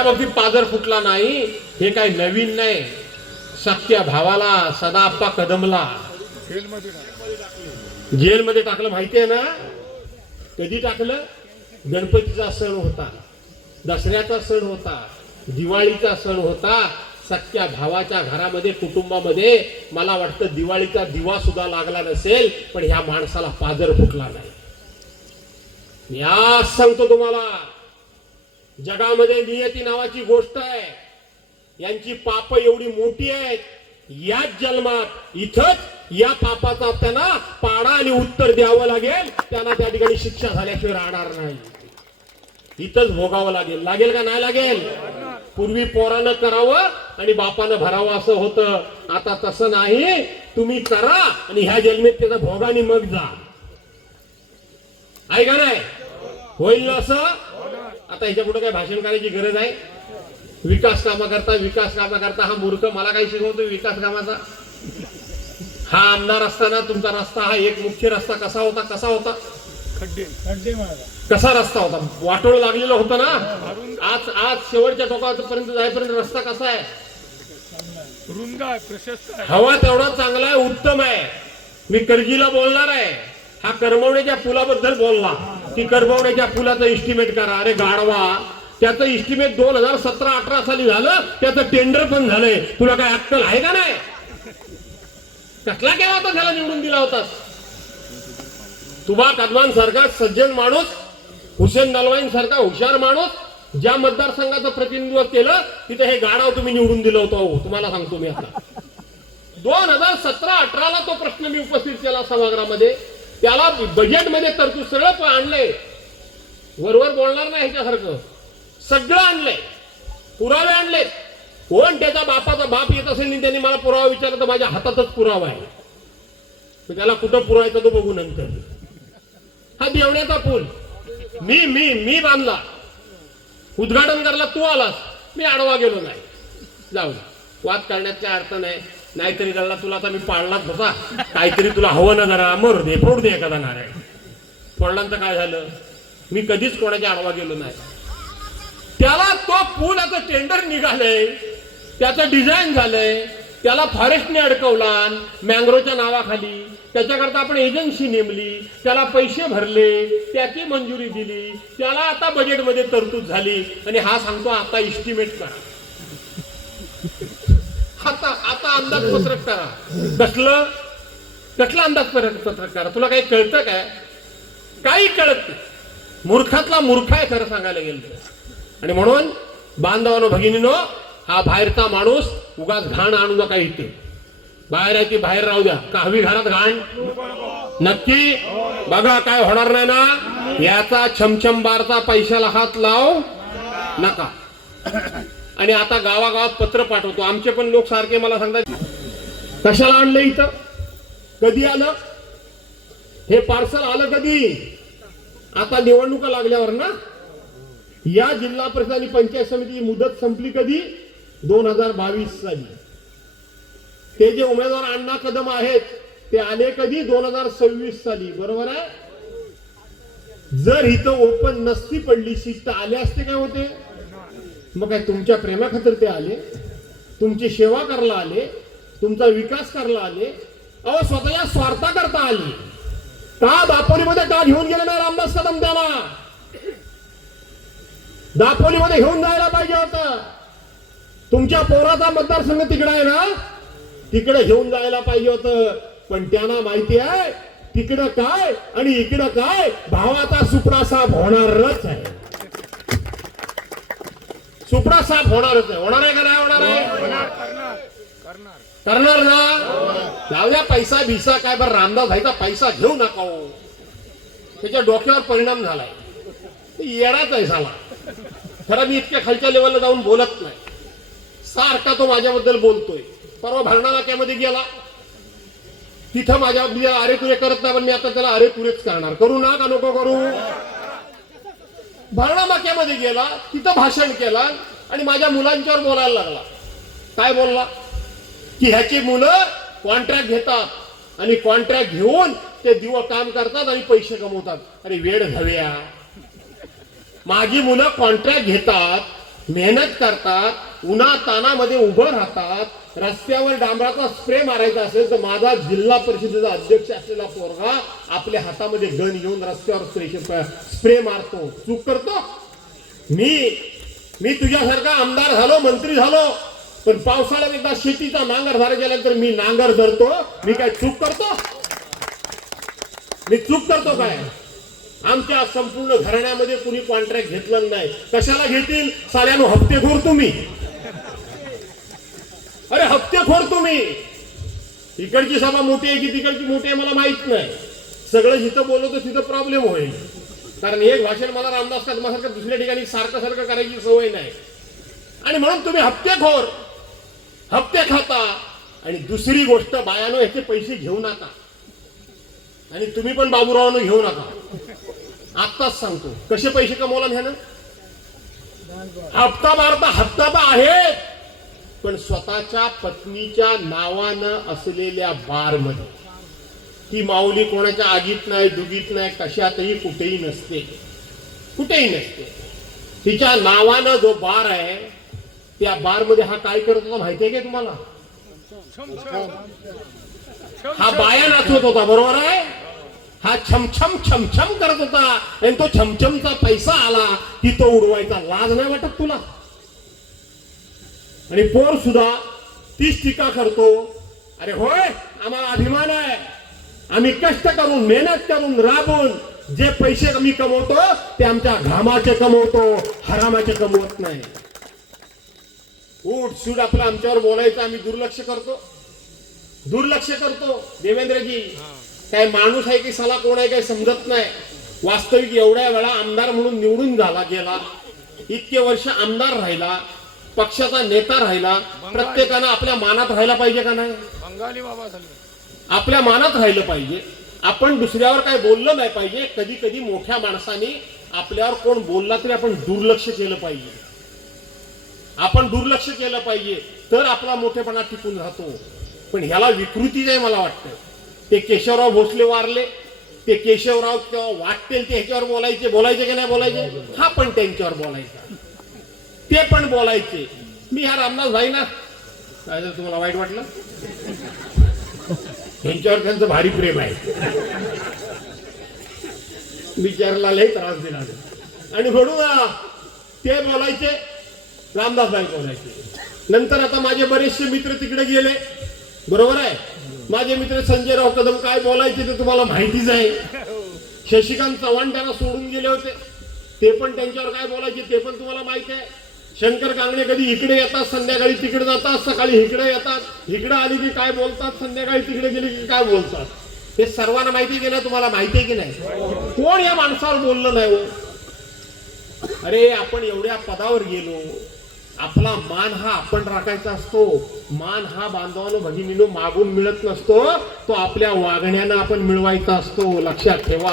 त्याच्या बाबतीत पाजर फुटला नाही, हे काही नवीन नाही. सख्या भावाला सदाप्पा कदमला जेलमध्ये टाकलं माहितीये ना? कधी टाकलं? गणपतीचा सण होता, दसऱ्याचा सण होता, दिवाळीचा सण होता. सख्या भावाच्या घरामध्ये कुटुंबामध्ये मला वाटतं दिवाळीचा दिवा सुद्धा लागला नसेल, पण ह्या माणसाला पाजर फुटला नाही. मी आज सांगतो तुम्हाला, जगामध्ये नियती नावाची गोष्ट आहे. यांची पाप एवढी मोठी आहेत, याच जन्मात इथंच या पापाचा त्यांना पाडा आणि उत्तर द्यावं लागेल. त्यांना त्या ठिकाणी शिक्षा झाल्याशिवाय राहणार नाही. इथंच भोगावं लागेल. लागेल का नाही लागेल? पूर्वी पोरानं करावं आणि बापानं भरावं असं होतं. आता तसं नाही. तुम्ही करा आणि ह्या जन्मेत त्याचा भोगाने मग जा. आहे का नाही? होईल ना असं? आता ह्याच्या पुढे काय भाषण करायची गरज आहे? विकास कामाकरता हा मूर्ख मला काही शिकवतो विकास कामाचा? हा आमदार असताना तुमचा रस्ता हा एक मुख्य रस्ता कसा होता? कसा रस्ता होता? वाटोळ लागलेलं होतं ना. आज शेवटच्या टोकापर्यंत जाईपर्यंत रस्ता कसा आहे? रुंद आहे, प्रशस्त आहे. हवा तेवढा चांगला आहे, उत्तम आहे. मी करगीला बोलणार आहे. हा करमवण्याच्या पुलाबद्दल बोलला की करमवण्याच्या पुलाचं इस्टिमेट करा. अरे गाढवा, त्याचं इस्टिमेट 2017-18 साली झालं. त्याचं टेंडर पण झालंय. तुला काय अक्कल आहे का नाही? कसला केला होता त्याला निवडून दिला होता? तुबा कदमान सारखा सज्जन माणूस, हुसेन नलवाईन सारखा हुशार माणूस ज्या मतदारसंघाचं प्रतिनिधित्व केलं तिथे हे गाढव तुम्ही निवडून दिलं होतं. तुम्हाला सांगतो मी आता 2017-18 ला तो प्रश्न मी उपस्थित केला सभागृहामध्ये. त्याला बजेटमध्ये तरतूद सगळं आणलंय. वरवर बोलणार नाही ह्याच्यासारखं. सगळं आणलंय, पुरावे आणले. कोण त्याचा बापाचा बाप येत असेल आणि त्यांनी मला पुरावा विचारला तर माझ्या हातातच पुरावा आहे. त्याला कुठं पुरावायचा तो बघू नंतर. हा देवण्याचा पूल मी बांधला, उद्घाटन करायला तू आलास, मी आडवा गेलो नाही. जाऊ वाद करण्याचा अर्थ नाही. नाहीतरी गल्ला तुला आता मी पाळलाच होता. काहीतरी तुला हवं ना जरा मरू दे, फोड दे एखादा नारायण. फोडल्यानंतर काय झालं? मी कधीच कोणाच्या आडवा गेलो नाही. त्याला तो पूल आता टेंडर निघालंय, त्याचं डिझाईन झालंय, त्याला फॉरेस्टने अडकवला मँग्रोच्या नावाखाली. त्याच्याकरता आपण एजन्सी नेमली, त्याला पैसे भरले, त्याची मंजुरी दिली, त्याला आता बजेटमध्ये तरतूद झाली आणि हा सांगतो आता इस्टिमेट करा, आता अंदाजपत्रक करा. कसलं अंदाजपत्रक करा? तुला काही कळतं काय? काही कळत नाही. मूर्खातला मूर्ख आहे खरं सांगायला गेलं. आणि म्हणून बांधवानो भगिनीनो, हा बाहेरचा माणूस उगाच घाण आणू नका. इथे बाहेर आहे ती बाहेर राहू द्या. का हवी घरात घाण? नक्की बघा काय होणार नाही ना. याचा छमछम बारचा पैशाला हात लाव नका. आणि आता गावागावात पत्र पाठवतो. आमचे पण लोक सारखे मला सांगतात कशाला आणलं इथं? कधी आलं हे पार्सल? आलं कधी? आता निवडणुका लागल्यावर ना. या जिल्हा परिषद आणि पंचायत समितीची मुदत संपली कधी? 2022 साली. ते जे उमेदवार अण्णा कदम आहेत ते आले कधी? 2026 साली. बरोबर आहे. जर इथं ओपन नसती पडली सीट तर आले असते काय होते? मग काय तुमच्या प्रेमाखातर ते आले? तुमची सेवा करायला आले? तुमचा विकास करायला आले? अहो स्वतःच्या स्वार्थाकरता आले. का दापोलीमध्ये का घेऊन गेले नाही रामदास कदम? त्याला दापोलीमध्ये घेऊन जायला पाहिजे होतं. तुमच्या पोराचा मतदारसंघ तिकडे आहे ना, तिकडे घेऊन जायला पाहिजे होतं. पण त्यांना माहिती आहे तिकडं काय आणि इकडं काय. भावाचा सुपडा साफ होणारच आहे. सुपडा साफ होणारच आहे. होणार आहे का नाही होणार आहे? करणार ना. जाऊ द्या पैसा भिसा काय. बरं रामदास भाईचा पैसा घेऊ नका हो. त्याच्या डोक्यावर परिणाम झालाय. येडाच आहे साला. खरं मी इतक्या खालच्या लेवलला जाऊन बोलत नाही. सारखा तो माझ्याबद्दल बोलतोय. परवा भरणा नाक्यामध्ये गेला, तिथं माझ्या अरे तुरे करत नाही, पण मी आता त्याला अरे तुरेच करणार. करू ना का नको करू? भरणा नाक्यामध्ये गेला, तिथं भाषण केला आणि माझ्या मुलांच्यावर बोलायला लागला. काय बोलला? की ह्याची मुलं कॉन्ट्रॅक्ट घेतात आणि कॉन्ट्रॅक्ट घेऊन ते दिवस काम करतात आणि पैसे कमवतात. अरे वेड घाव्या, माझी मुलं कॉन्ट्रॅक्ट घेतात, मेहनत करतात, उन्हा तानामध्ये उभं राहतात. रस्त्यावर डांबराचा स्प्रे मारायचा असेल तर माझा जिल्हा परिषदेचा अध्यक्ष असलेला पोरगा आपल्या हातामध्ये गन घेऊन रस्त्यावर स्प्रे मारतो. चूक करतो? मी तुझ्यासारखा आमदार झालो, मंत्री झालो, पण पावसाळ्यात एकदा शेतीचा नांगर धरायला गेल्यानंतर मी नांगर धरतो. मी काय चूक करतो? मी चूक करतो काय? आमच्या संपूर्ण घराण्यामध्ये कुणी कॉन्ट्रॅक्ट घेतलं नाही. कशाला घेतील? साल्यानो हप्तेखोर तुम्ही. अरे हप्तेखोर तुम्ही. इकडची सभा मोठी आहे की तिकडची मोठी आहे मला माहित नाही. सगळं जिथं बोललो तर तिथं प्रॉब्लेम होईल. कारण एक भाषण मला रामदास कदमासारखं दुसऱ्या ठिकाणी सारखं करायची सवय नाही. आणि म्हणून तुम्ही हप्तेखोर, हप्ते खाता. आणि दुसरी गोष्ट, बायानो ह्याचे पैसे घेऊ नका. आणि तुम्ही पण बाबूरावांनो घेऊ नका. आत्ताच सांगतो कसे पैसे कमवला ह्यानं. हप्ता मारता हप्ता तर आहे, पण स्वतःच्या पत्नीच्या नावानं असलेल्या बार मध्ये. ती माऊली कोणाच्या आगीत नाही, दुगीत नाही, कशातही कुठेही नसते, कुठेही नसते. तिच्या नावानं जो बार आहे त्या बार मध्ये हा काय करत होता माहितीये का तुम्हाला? हा बाया नाचवत होता, बरोबर आहे. हा छमछम छमछम करत होता. आणि तो छमछमचा पैसा आला की तो उडवायचा. लाज नाही वाटत तुला? आणि पोर सुद्धा तीच टीका करतो. अरे होय, आम्हाला अभिमान आहे. आम्ही कष्ट करून, मेहनत करून, राबून जे पैसे आम्ही कमवतो ते आमच्या घामाचे कमवतो, हरामाचे कमवत नाही. उठ सूट आपलं आमच्यावर बोलायचं, आम्ही दुर्लक्ष करतो. देवेंद्रजी काय माणूस आहे की साला कोण आहे काय समजत नाही. वास्तविक एवढ्या वेळा आमदार म्हणून निवडून गेला, इतके वर्ष आमदार राहिला, पक्षाचा नेता राहिला. प्रत्येकानं आपल्या मानात राहायला पाहिजे का नाही? बंगाली बाबा झाले. आपल्या मानात राहिलं पाहिजे. आपण दुसऱ्यावर काय बोललं नाही पाहिजे. कधी कधी मोठ्या माणसाने आपल्यावर कोण बोलला तरी आपण दुर्लक्ष केलं पाहिजे. आपण दुर्लक्ष केलं पाहिजे तर आपला मोठेपणा टिकून राहतो. पण ह्याला विकृती आहे मला वाटतं. ते केशवराव भोसले वारले, ते केशवराव तेव्हा वाटतील ते ह्याच्यावर बोलायचे की नाही बोलायचे? हा पण त्यांच्यावर बोलायचा, ते पण बोलायचे. मी ह्या रामदास भाई ना, काय जर तुम्हाला वाईट वाटलं, त्यांच्यावर त्यांचं भारी प्रेम आहे. बिचाराला लई त्रास दिला. आणि म्हणून ते बोलायचे, रामदास भाई बोलायचे. नंतर आता माझे बरेचसे मित्र तिकडे गेले, बरोबर आहे. माझे मित्र संजयराव कदम काय बोलायचे ते तुम्हाला माहितीच आहे. शशिकांत चव्हाण त्यांना सोडून गेले होते, ते पण त्यांच्यावर काय बोलायचे ते पण तुम्हाला माहिती आहे. शंकर कांगणे कधी इकडे येतात, संध्याकाळी तिकडे जातात, सकाळी इकडे येतात, इकडे आली की काय बोलतात, संध्याकाळी तिकडे गेली की काय बोलतात, हे सर्वांना माहिती आहे की नाही? तुम्हाला माहिती आहे की नाही? कोण या माणसावर बोललं नाही हो? अरे आपण एवढ्या पदावर गेलो, आपला मान हा आपण राखायचा असतो. मान हा बांधवानो भगिनीनो मागून मिळत नसतो, तो आपल्या वागण्यानं आपण मिळवायचा असतो. लक्षात ठेवा.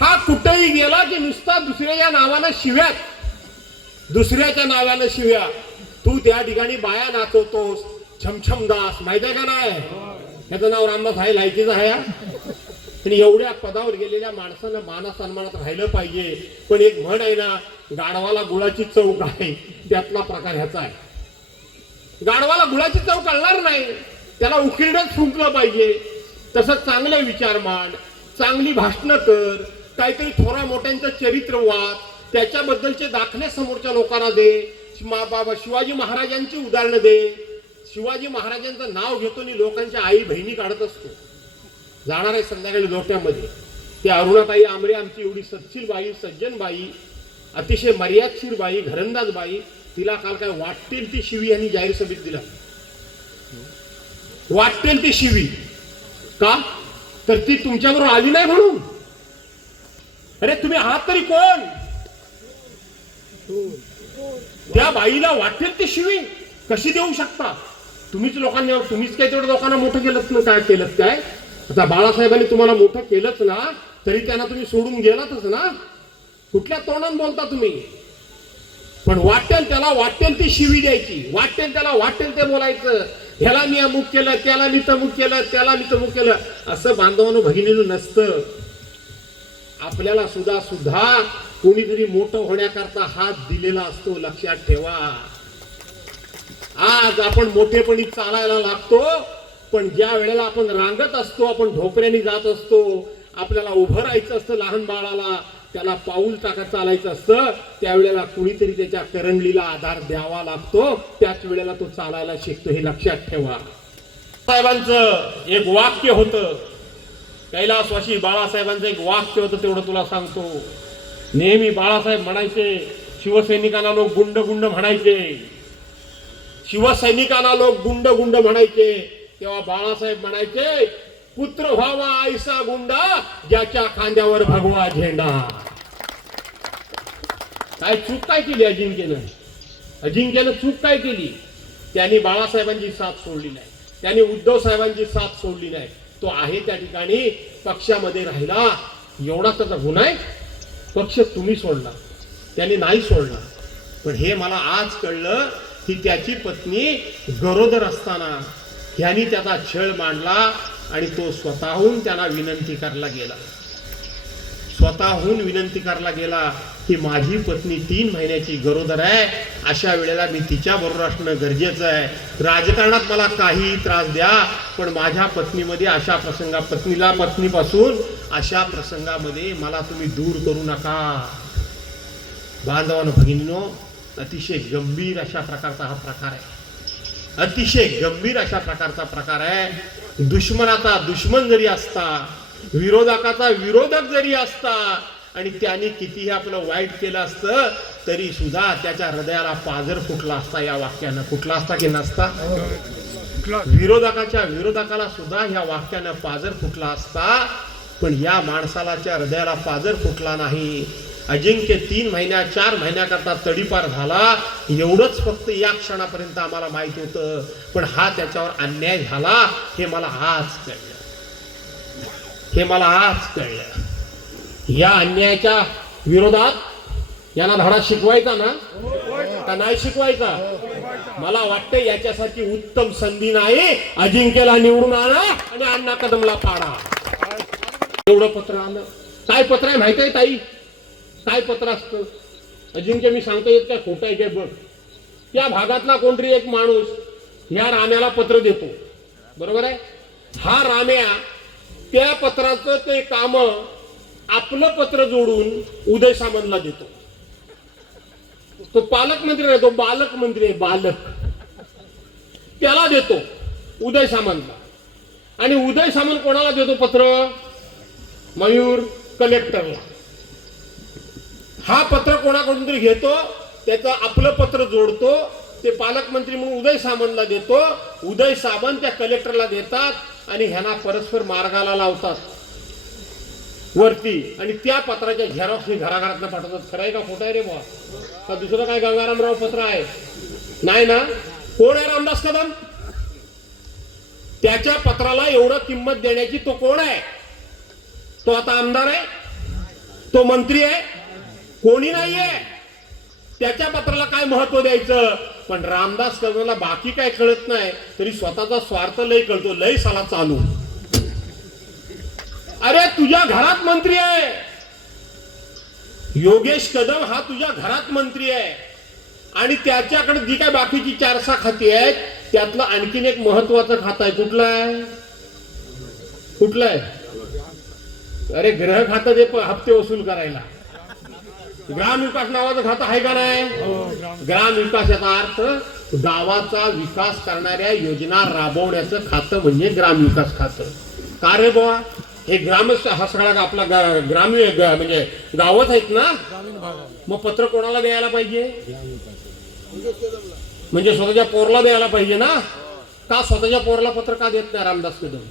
हा कुठेही गेला की नुसता दुसऱ्याच्या नावानं शिव्या, दुसऱ्याच्या नावानं शिव्या. तू त्या ठिकाणी बाया नाचवतोस, छमछम दास, माहिती आहे का नाही? त्याचं नाव रामदास आहे, लायकीचं आहे. आणि एवढ्या पदावर गेलेल्या माणसानं माना सन्मानात राहिलं पाहिजे. पण एक म्हण आहे ना, गाढवाला गुळाची चव काय, त्यातला प्रकार ह्याचा आहे. गाढवाला गुळाची चव कळणार नाही, त्याला उकिरडच फुंकलं पाहिजे. तसं चांगले विचार मांड, चांगली भाषणं कर, काहीतरी थोरा मोठ्यांचं चरित्र वाच, त्याच्याबद्दलचे दाखले समोरच्या लोकांना दे. शिवाजी महाराजांची उदाहरणं दे. शिवाजी महाराजांचं नाव घेतो आणि लोकांच्या आई बहिणी काढत असतो. जाणार आहे संध्याकाळी लोट्यामध्ये. ते अरुणाताई आमरे आमची एवढी सत्शील बाई, सज्जन बाई, अतिशय मर्यादशीर बाई, घरंदाज बाई, तिला काल काय वाटतील ती शिवी यांनी जाहीर सभेत दिला. वाटतील ती शिवी का? तर ती तुमच्याबरोबर आली नाही म्हणून. अरे तुम्ही आहात तरी कोण? त्या बाईला वाटेल ती शिवी कशी देऊ शकता? तुम्हीच लोकांनी, तुम्हीच काय तेवढं लोकांना मोठं केलंच ना, काय केलं काय? आता बाळासाहेबांनी तुम्हाला मोठं केलंच ना, तरी त्यांना तुम्ही सोडून गेलातच ना. कुठल्या तोंडाने बोलता तुम्ही? पण वाटेल त्याला वाटेल ती शिवी द्यायची, वाटेल त्याला वाटेल ते बोलायचं. ह्याला मी अमुक केलं, त्याला मी तमुक केलं, त्याला मी तमुक केलं, असं बांधवानं भगिनीनं नसतं. आपल्याला सुद्धा कोणीतरी मोठं होण्याकरता हात दिलेला असतो, लक्षात ठेवा. आज आपण मोठेपणी चालायला लागतो, पण ज्या वेळेला आपण रांगत असतो, आपण ढोकऱ्याने जात असतो, आपल्याला उभं राहायचं असतं, लहान बाळाला त्याला पाऊल टाकत चालायचं असतं, त्यावेळेला कुणीतरी त्याच्या करंगलीला आधार द्यावा लागतो, त्याच वेळेला तो चालायला शिकतो. हे लक्षात ठेवा. साहेबांचं एक वाक्य होतं, कैलासवासी बाळासाहेबांचं एक वाक्य होतं, तेवढं तुला सांगतो. नेहमी बाळासाहेब म्हणायचे, शिवसैनिकांना लोक गुंड गुंड म्हणायचे, शिवसैनिकांना लोक गुंड गुंड म्हणायचे, तेव्हा बाळासाहेब म्हणायचे, पुत्र व्हावा ऐसा गुंडा, ज्याच्या खांद्यावर भगवा झेंडा. काय चूक काय केली अजिंक्यनं? अजिंक्यनं चूक काय केली? त्यांनी बाळासाहेबांची साथ सोडली नाही, त्यांनी उद्धव साहेबांची साथ सोडली नाही. तो आहे त्या ठिकाणी पक्षामध्ये राहिला, एवढा त्याचा गुन्हा आहे. पक्ष तुम्ही सोडला, त्यांनी नाही सोडला. पण हे मला आज कळलं की त्याची पत्नी गरोदर असताना यांनी त्याचा छळ मांडला आणि तो स्वतःहून त्यांना विनंती करायला गेला, स्वतःहून विनंती करायला गेला की माझी पत्नी 3 महिन्याची गरोदर आहे, अशा वेळेला मी तिच्या बरोबर असणं गरजेचं आहे. राजकारणात मला काही त्रास द्या, पण माझ्या पत्नीमध्ये अशा पत्नीपासून अशा प्रसंगामध्ये मला तुम्ही दूर करू नका. बांधवांनो, भगिनीनो, अतिशय गंभीर अशा प्रकारचा हा प्रकार आहे, अतिशय गंभीर अशा प्रकारचा प्रकार आहे. दुश्मनाचा दुश्मन जरी असता, विरोधकाचा विरोधक जरी असता आणि त्याने कितीही आपलं वाईट केलं असतं तरी सुद्धा त्याच्या हृदयाला पाझर फुटला असता. या वाक्यानं फुटला असता की नसता? विरोधकाच्या विरोधकाला सुद्धा ह्या वाक्यानं पाझर फुटला असता, पण या माणसाला हृदयाला पाझर फुटला नाही. अजिंक्य 3 महिन्या 4 महिन्याकरता तडीपार झाला, एवढंच फक्त या क्षणापर्यंत आम्हाला माहित होतं. पण हा त्याच्यावर अन्याय झाला हे मला आज कळलं, हे मला आज कळलं. या अन्यायाच्या विरोधात यांना धडा शिकवायचा ना का नाही शिकवायचा? मला वाटतं याच्यासाठी उत्तम संधी नाही. अजिंक्यला निवडून आणा आणि अण्णा कदमला पाडा. एवढं पत्र आलं. काय पत्र आहे माहिती आहे ताई? काय पत्र असतं? अजिंक्य, मी सांगतो येत काय खोटं आहे काय बघ. त्या भागातला कोणतरी एक माणूस या राम्याला पत्र देतो, बरोबर आहे? हा राम्या त्या पत्राचं ते काम आपलं पत्र जोडून उदय सामंतला देतो. तो पालकमंत्री नाही, तो बालक मंत्री आहे, बालक. त्याला देतो उदय सामंतला. आणि उदय सामंत कोणाला देतो पत्र? मयूर कलेक्टरला. हा पत्र कोणाकडून तरी घेतो, त्याचं आपलं पत्र जोडतो, ते पालकमंत्री म्हणून उदय सामंतला देतो. उदय सामंत त्या कलेक्टरला देतात आणि ह्यांना परस्पर मार्गाला लावतात वरती. आणि त्या पत्राच्या झेरॉक्स हे घराघरातनं पाठवतात. खरं आहे का खोटं आहे रे बुवा? का दुसरं काय गंगारामराव पत्र आहे? नाही ना. कोण आहे रामदास कदम? त्याच्या पत्राला एवढं किंमत देण्याची तो कोण आहे? तो आता आमदार आहे? तो मंत्री आहे? कोणी नाहीये. त्याच्या पत्राला काय महत्व द्यायचं? पण रामदास कदमला बाकी काय कळत नाही, तरी स्वतःचा स्वार्थ लय कळतो. लय साला चालू. अरे तुझ्या घरात मंत्री आहे योगेश कदम, हा तुझ्या घरात मंत्री आहे आणि त्याच्याकडे जी काय बाकीची 4-6 खाती आहेत त्यातलं आणखीन एक महत्वाचं खातं आहे. कुठलं आहे? कुठलं आहे? अरे ग्रह खातं ते हप्ते वसूल करायला. ग्राम विकास नावाचं खातं आहे का नाही? ग्राम विकास याचा अर्थ गावाचा विकास करणाऱ्या योजना राबवण्याचं खातं म्हणजे ग्राम विकास खातं. का रे बुवा? हे ग्रामस्थ हा सगळा आपला ग्रामीण म्हणजे गावच आहेत ना. मग पत्र कोणाला द्यायला पाहिजे? म्हणजे स्वतःच्या पोरला द्यायला पाहिजे ना. का स्वतःच्या पोरला पत्र का देत नाही रामदास कदम?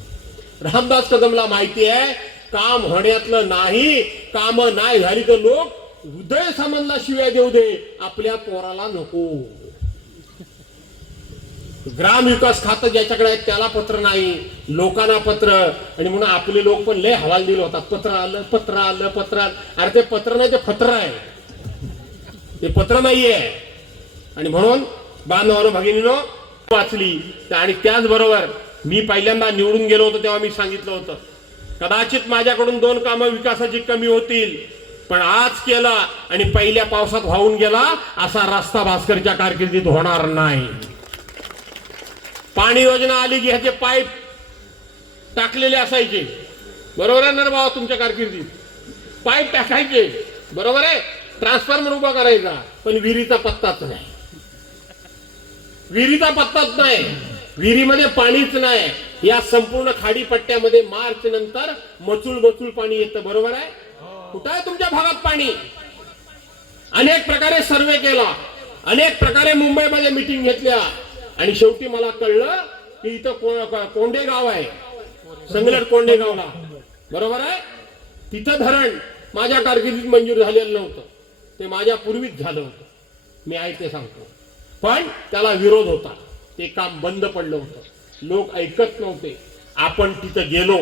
रामदास कदमला माहिती आहे काम होण्यातलं नाही. काम नाही झाली तर लोक उदय सामंतला शिव्या देऊ दे, आपल्या पोराला नको. ग्राम विकास खातं ज्याच्याकडे आहे त्याला पत्र नाही, लोकांना पत्र. आणि म्हणून आपले लोक पण लय हवालदिल होतात. पत्र आलं, पत्र आलं, पत्र आलं. अरे ते पत्र नाही, ते फत्र आहे, ते पत्र नाहीये. आणि म्हणून बांधवांनो भगिनीनो वाचली. आणि त्याचबरोबर मी पहिल्यांदा निवडून गेलो होतो तेव्हा मी सांगितलं होतं कदाचित माझ्याकडून 2 कामं विकासाची कमी होतील, पण आज केला आणि पहिल्या पावसात वाहून गेला असा रस्ता भास्करच्या कारकिर्दीत होणार नाही. पाणी योजना आली की ह्याचे पाईप टाकलेले असायचे, बरोबर आहे ना बाबा? तुमच्या कारकिर्दीत पाईप टाकायचे, बरोबर आहे? ट्रान्सफॉर्मर उभा करायचा, पण विहिरीचा पत्ताच नाही. विहिरीचा पत्ताच नाही, विहिरीमध्ये पाणीच नाही. या संपूर्ण खाडी पट्ट्यामध्ये मार्च नंतर मचूळ पाणी येतं, बरोबर आहे? कुठं आहे तुमच्या भागात पाणी? अनेक प्रकारे सर्वे केला, अनेक प्रकारे मुंबईमध्ये मिटिंग घेतल्या आणि शेवटी मला कळलं की इथं कोंडे गाव आहे, संगलट कोंडे गावला, बरोबर आहे? तिथं धरण माझ्या कारकिर्दीत मंजूर झालेलं नव्हतं, ते माझ्या पूर्वीच झालं होतं. मी आहे ते सांगतो. पण त्याला विरोध होता, ते काम बंद पडलं होतं, लोक ऐकत नव्हते. आपण तिथं गेलो,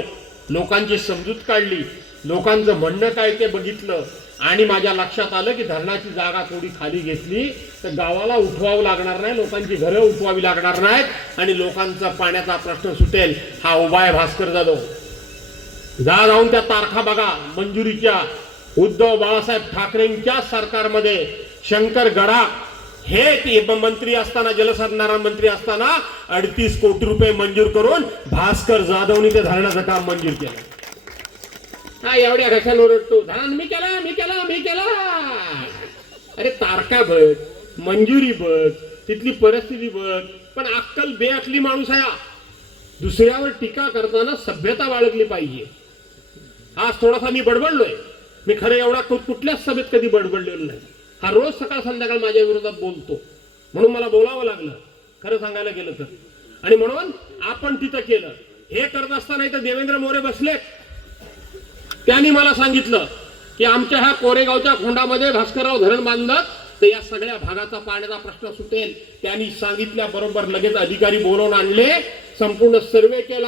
लोकांची समजूत काढली, लोकांचं म्हणणं काय ते बघितलं आणि माझ्या लक्षात आलं की धरणाची जागा थोडी खाली घेतली तर गावाला उठवावं लागणार नाही, लोकांची घरं उठवावी लागणार नाहीत आणि लोकांचा पाण्याचा प्रश्न सुटेल. हा उभा आहे भास्कर जाधव. जाऊन त्या तारखा बघा मंजुरीच्या. उद्धव बाळासाहेब ठाकरेंच्या सरकारमध्ये शंकर गडाख हे मंत्री असताना, जलसंधारण मंत्री असताना 38 कोटी रुपये मंजूर करून भास्कर जाधवनी ते धरणाचं काम मंजूर केलं. हा एवढ्या घशांवर ओरडतो, धरण मी केला. अरे तारखा बघ, मंजुरी बघ, तिथली परिस्थिती बघ, पण अक्कल बेअकली माणूस आहे. दुसऱ्यावर टीका करताना सभ्यता बाळगली पाहिजे. आज थोडासा मी बडबडलोय, मी खरं एवढा कुठल्याच सभेत कधी बडबडलेलो नाही. हा रोज सकाळ संध्याकाळ माझ्या विरोधात बोलतो, म्हणून मला बोलावं लागलं खरं सांगायला गेलं तर. आणि म्हणून आपण तिथं केलं. हे करत असताना इथं देवेंद्र मोरे बसले, त्यांनी मला सांगितलं की आमच्या ह्या कोरेगावच्या खोंडामध्ये भास्करराव धरण बांधलं तर या सगळ्या भागाचा पाण्याचा प्रश्न सुटेल. त्यांनी सांगितल्याबरोबर लगेच अधिकारी बोलवून आणले, संपूर्ण सर्वे केला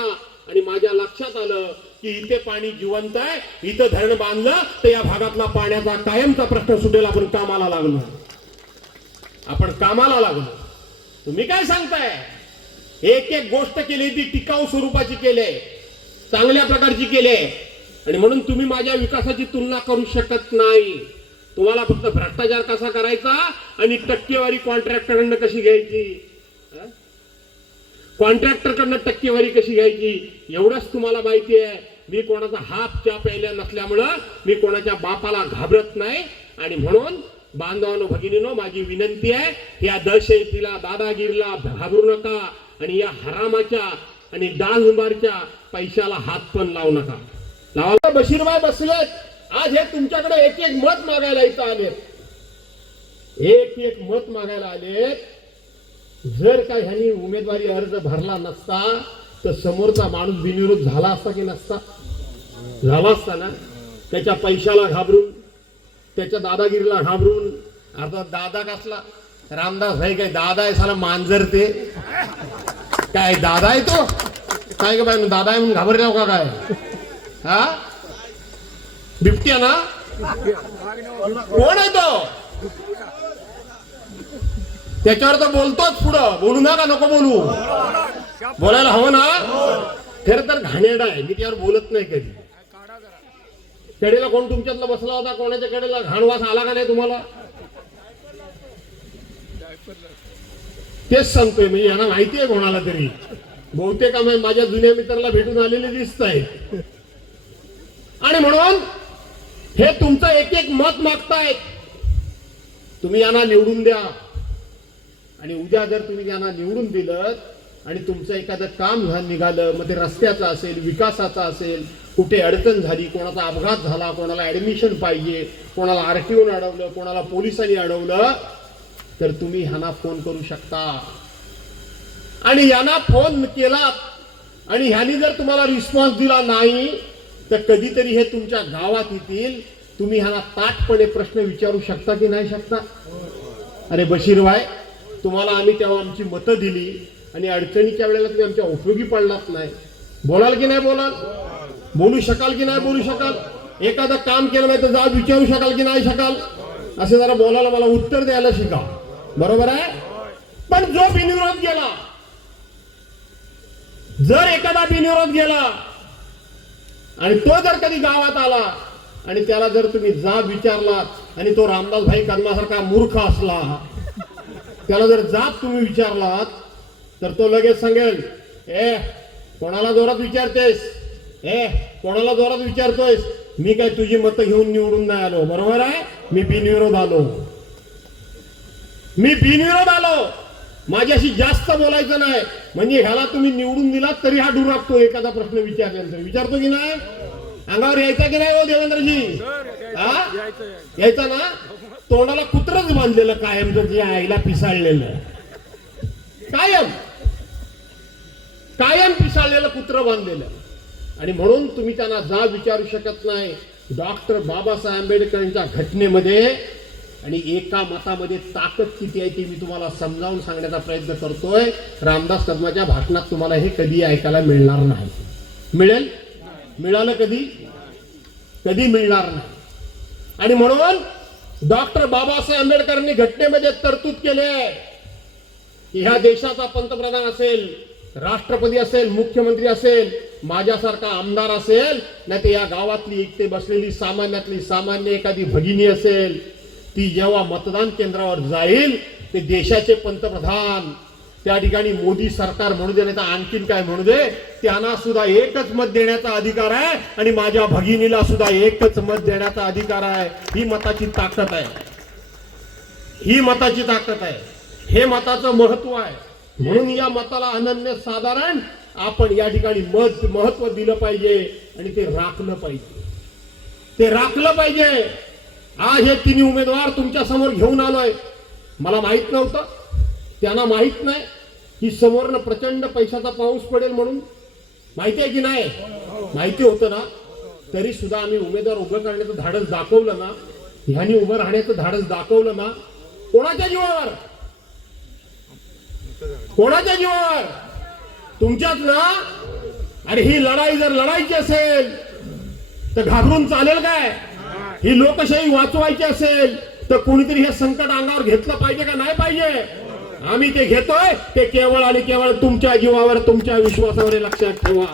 आणि माझ्या लक्षात आलं की इथे पाणी जिवंत आहे, इथं धरण बांधलं तर या भागातला पाण्याचा कायमचा प्रश्न सुटेल. आपण कामाला लागलो. तुम्ही काय सांगताय? एक एक गोष्ट केली ती टिकाऊ स्वरूपाची केली, चांगल्या प्रकारची केली आणि म्हणून तुम्ही माझ्या विकासाची तुलना करू शकत नाही. तुम्हाला फक्त भ्रष्टाचार कसा करायचा आणि टक्केवारी कॉन्ट्रॅक्टरकडनं कशी घ्यायची, कॉन्ट्रॅक्टरकडनं टक्केवारी कशी घ्यायची एवढंच तुम्हाला माहिती आहे. मी कोणाचा हात च्या प्यायला नसल्यामुळं मी कोणाच्या बापाला घाबरत नाही. आणि म्हणून बांधवांनो भगिनीनो माझी विनंती आहे, या दहशतीला दादागिरीला घाबरू नका आणि या हरामाच्या आणि डान्सबारच्या पैशाला हात पण लावू नका. लावा. बशीरबाई बसलेत, आज हे तुमच्याकडे एक एक मत मागायला इथं आलेत, एक एक मत मागायला आलेत. जर का ह्यांनी उमेदवारी अर्ज भरला नसता तर समोरचा माणूस बिनविरोध झाला असता की नसता? झाला असता ना. त्याच्या पैशाला घाबरून, त्याच्या दादागिरीला घाबरून. आता दादा कसला रामदास भाई काय दादा आहे, साला मांजर ते काय दादा आहे तो काय का बाय दादा आहे म्हणून घाबरला का काय? हा बिबट्या ना? कोण आहे तो? त्याच्यावर तर बोलतोच, पुढं बोलू नका, नको बोलू, बोलायला हवं ना. खरं तर घाणेरडा आहे, मी त्यावर बोलत नाही कधी. कडेला कोण तुमच्यातला बसला होता, कोणाच्या कडेला घाणवास आला का नाही तुम्हाला? तेच सांगतोय मी, यांना माहिती आहे कोणाला तरी. बहुतेक माझ्या जुन्या मित्राला भेटून आलेले दिसत आहे. आणि म्हणून हे तुमचं एक एक मत मागतायत. तुम्ही यांना निवडून द्या आणि उद्या जर तुम्ही यांना निवडून दिलं आणि तुमचं एखादं काम निघालं, मग ते रस्त्याचं असेल, विकासाचं असेल, कुठे अडचण झाली, कोणाचा अपघात झाला, कोणाला ऍडमिशन पाहिजे, कोणाला आरटीओ अडवलं, कोणाला पोलिसांनी अडवलं, तर तुम्ही ह्यांना फोन करू शकता. आणि यांना फोन केला आणि ह्यांनी जर तुम्हाला रिस्पॉन्स दिला नाही तर कधीतरी हे तुमच्या गावात येतील. तुम्ही ह्यांना ताटपणे प्रश्न विचारू शकता की नाही शकता? अरे बशीरबाई, तुम्हाला आम्ही तेव्हा आमची मतं दिली आणि अडचणीच्या वेळेला तुम्ही आमच्या उपयोगी पडलात नाही. बोलाल की नाही बोलाल? बोलू शकाल की नाही बोलू शकाल? एखादं काम केलं नाही तर जा विचारू शकाल की नाही शकाल? असे जरा बोलायला मला उत्तर द्यायला शिका, बरोबर आहे? पण जो बिनविरोध गेला, जर एखादा बिनविरोध गेला आणि तो जर कधी गावात आला आणि त्याला जर तुम्ही जाब विचारलात आणि तो रामदास भाई कदमासारखा मूर्ख असला, त्याला जर जाब तुम्ही विचारलात तर तो लगेच सांगेल, ए कोणाला जोरात विचारतेस, ए कोणाला जोरात विचारतोयस, मी काय तुझी मतं घेऊन निवडून नाही आलो, बरोबर आहे, मी बिनविरोध आलो, मी बिनविरोध आलो, माझ्याशी जास्त बोलायचं नाही. म्हणजे ह्याला तुम्ही निवडून दिलात तरी हा डुराकतो एखादा प्रश्न विचारल्यानंतर. विचारतो की नाही? अंगावर यायचा की नाही हो देवेंद्रजी? हा यायचा ना? तोंडाला कुत्रच बांधलेलं कायम, जर आईला पिसाळलेलं, कायम कायम पिसाळलेलं कुत्र बांधलेलं. आणि म्हणून तुम्ही त्यांना जाब विचारू शकत नाही. डॉक्टर बाबासाहेब आंबेडकरांच्या घटनेमध्ये आणि एका मतामध्ये ताकद किती आहे ते मी तुम्हाला समजावून सांगण्याचा प्रयत्न करतोय. रामदास कदमाच्या भाषणात तुम्हाला हे कधी ऐकायला मिळणार नाही. मिळेल? मिळालं कधी? कधी मिळणार नाही. आणि म्हणून डॉक्टर बाबासाहेब आंबेडकरांनी घटनेमध्ये तरतूद केली आहे की ह्या देशाचा पंतप्रधान असेल, राष्ट्रपती असेल, मुख्यमंत्री असेल, माझ्यासारखा आमदार असेल, नाही तर या गावातली एकटे बसलेली सामान्यातली सामान्य एखादी भगिनी असेल, ती जेव्हा मतदान केंद्रावर जाईल ते देशाचे पंतप्रधान, त्या ठिकाणी मोदी सरकार म्हणू दे नाही तर आणखीन काय म्हणू दे, त्यांना सुद्धा एकच मत देण्याचा अधिकार आहे आणि माझ्या भगिनीला सुद्धा एकच मत देण्याचा अधिकार आहे. ही मताची ताकद आहे, ही मताची ताकद आहे, हे मताचं महत्व आहे. म्हणून या मताला अनन्य साधारण आपण या ठिकाणी महत्व दिलं पाहिजे आणि ते राखलं पाहिजे, ते राखलं पाहिजे. आज हे तिन्ही उमेदवार तुमच्या समोर घेऊन आलोय. मला माहित नव्हतं, त्यांना माहित नाही की समोरनं प्रचंड पैशाचा पाऊस पडेल म्हणून. माहिती आहे की नाही? माहिती होतं ना, तरी सुद्धा आम्ही उमेदवार उभं करण्याचं धाडस दाखवलं ना, ह्यांनी उभं राहण्याचं धाडस दाखवलं ना. कोणाच्या जीवावर? कोणाच्या जीवावर? तुमच्याच ना. अरे ही लढाई जर लढायची असेल तर घाबरून चालेल काय? ही लोकशाही वाचवायची असेल तर कोणीतरी हे संकट अंगावर घेतलं पाहिजे का नाही पाहिजे? आम्ही ते घेतोय, ते केवळ आणि केवळ तुमच्या जीवावर, तुमच्या विश्वासावर, लक्षात ठेवा.